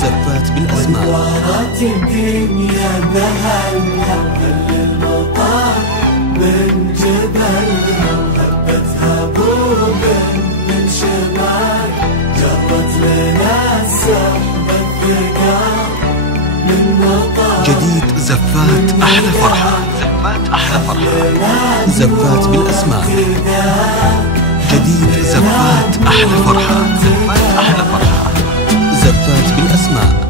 زفات بالأسماء. ورات الدنيا بهلها كل المطار من جبلها وهبتها بوب من شمال جرت لنا السحب الثقال من مطار جديد زفات أحلى فرحة. زفات أحلى فرحة. زفات بالأسماء. جديد زفات أحلى فرحة. زفات أحلى فرحة. زفات بالأسماء.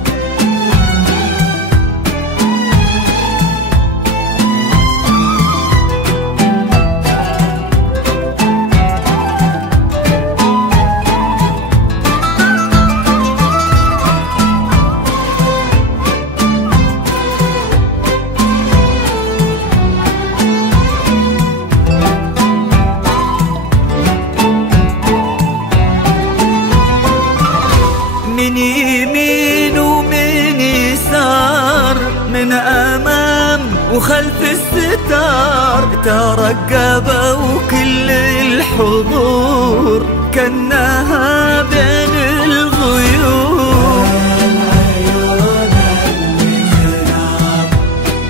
من يمين ومن يسار من أمام وخلف الستار ترقبوا كل الحضور كأنها بين الغيوم. العيون اللي تنام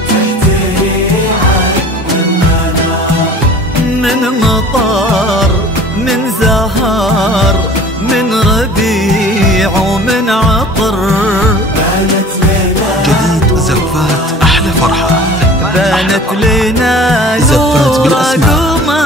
تحت ريعة المنام من مطار من زهار من ربيع ومن عطر بانت لنا جديد زفات أحلى فرحة. بانت لنا زفات نور بالأسماء. قمر.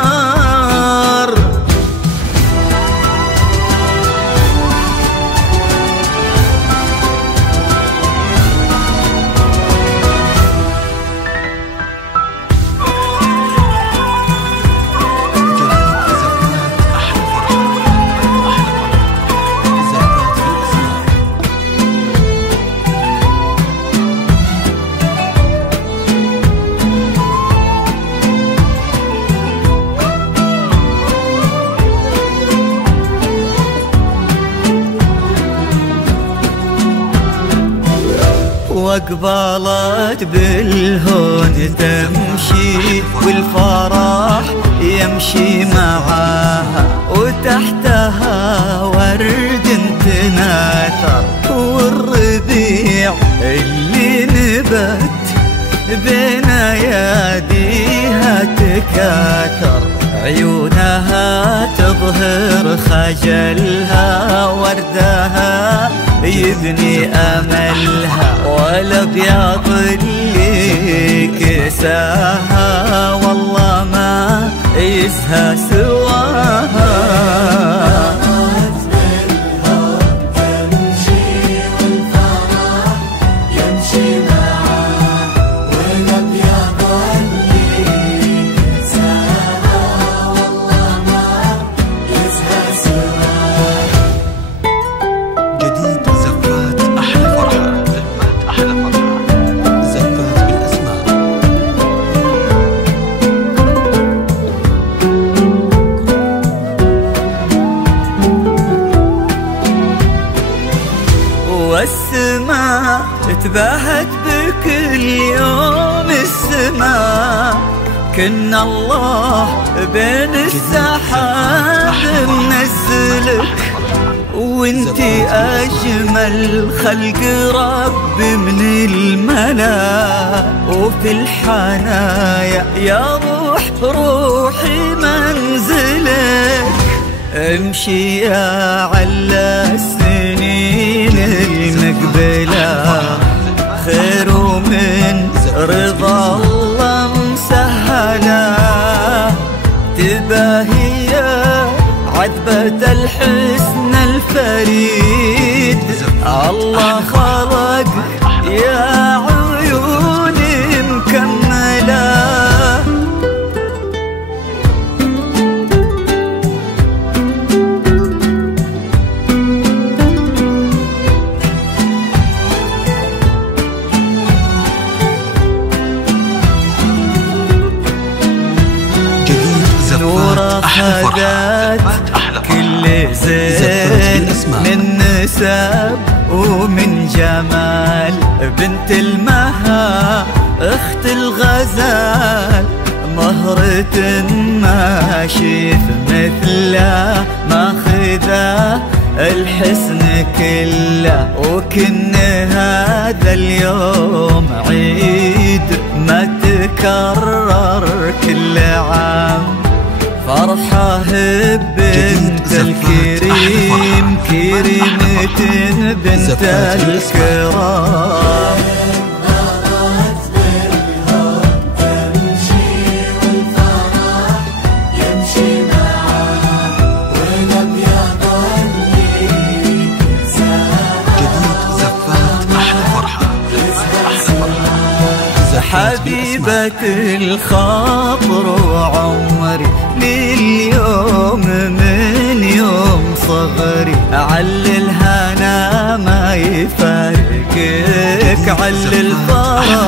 وقبلت بالهون تمشي والفرح يمشي معاها وتحتها ورد تناثر والربيع اللي نبت بين اياديها تكاثر عيونها تظهر خجلها وردها يبني أملها والأبيض اللي كساها والله ما يسهى سواها. والسماء تباهت بكل يوم السماء كنا الله بين السحاب منزلك وانتي أجمل خلق رب من الملا وفي الحنايا يا روحي منزلك امشي يا على السنين المقبلة خير ومن رضا الله مسهلة تباهي عذبة الحسن الفريد الله خلق يا عيوني مكملة أخذت كل زين من نسب ومن جمال. بنت المها اخت الغزال مهرة ما شيف مثله ماخذه الحسن كله. وكن هذا اليوم عيد ما تكرر كل عام. فرحة بنت الكريم كريمة بنت الكرام. حبيبة الخاطر وعمري لليوم من يوم صغري. علل الهنا ما يفارقك علل الفرح